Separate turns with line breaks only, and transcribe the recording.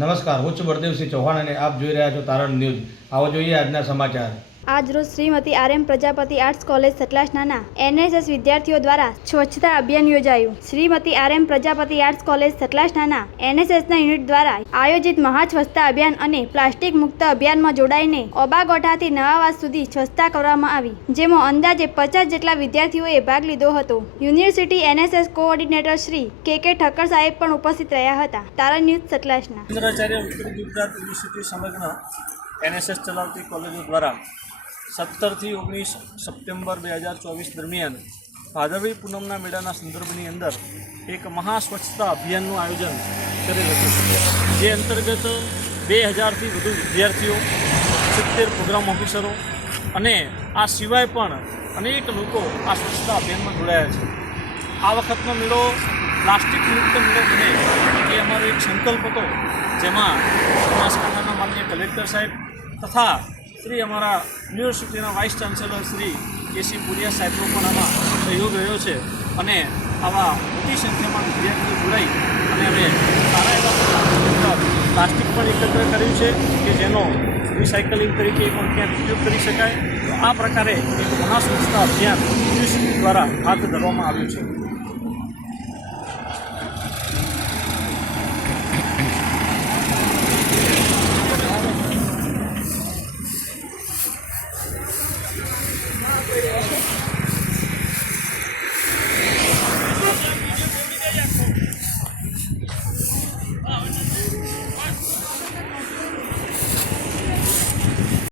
નમસ્કાર હું છું બળદેવસિંહ ચૌહાણ અને આપ જોઈ રહ્યા છો તારણ ન્યૂઝ. આવો જોઈએ આજના સમાચાર.
આજરોજ Shrimati R M Prajapati arts college સતલાસનાના NSS વિદ્યાર્થીઓ દ્વારા સ્વચ્છતા અભિયાન યોજાયું. Shrimati R M Prajapati arts college સતલાસનાના એનએસએસના યુનિટ દ્વારા આયોજિત મહા સ્વચ્છતા અભિયાન અને પ્લાસ્ટિક મુક્ત અભિયાનમાં જોડાઈને ઓબાગોઠાથી નવાવાસ સુધી સ્વચ્છતા કરવામાં આવી, જેમાં અંદાજે પચાસ જેટલા વિદ્યાર્થીઓએ ભાગ લીધો હતો. યુનિવર્સિટી એનએસએસ કોઓર્ડિનેટર શ્રી કે કે ઠક્કર સાહેબ પણ ઉપસ્થિત રહ્યા હતા. તારા ન્યૂઝ સતલાસના
એનએસએસ ચલાવતી કોલેજો દ્વારા સત્તરથી ઓગણીસ સપ્ટેમ્બર બે હજાર ચોવીસ દરમિયાન ભાદરવી પૂનમના મેળાના સંદર્ભની અંદર એક મહા સ્વચ્છતા અભિયાનનું આયોજન કરેલ હતું. જે અંતર્ગત બે હજારથી વધુ વિદ્યાર્થીઓ, સિત્તેર પ્રોગ્રામ ઓફિસરો અને આ સિવાય પણ અનેક લોકો આ સ્વચ્છતા અભિયાનમાં જોડાયા છે. આ વખતનો મેળો પ્લાસ્ટિક મુક્ત મેળો બને એ અમારો એક સંકલ્પ હતો, જેમાં બનાસકાંઠાના માન્ય કલેક્ટર સાહેબ તથા શ્રી અમારા યુનિવર્સિટીના vice chancellor Shri K C Puriya સાહેબનો પણ આમાં સહયોગ રહ્યો છે અને આવા મોટી સંખ્યામાં વિદ્યાર્થીઓ જોડાઈ અને અમે સારા એવા પ્લાસ્ટિક પણ એકત્ર કર્યું છે કે જેનો રિસાયકલિંગ તરીકે પણ ક્યાંક ઉપયોગ કરી શકાય. તો આ પ્રકારે એક મહાસંસ્થા અભિયાન યુનિવર્સિટી દ્વારા હાથ ધરવામાં આવ્યું છે.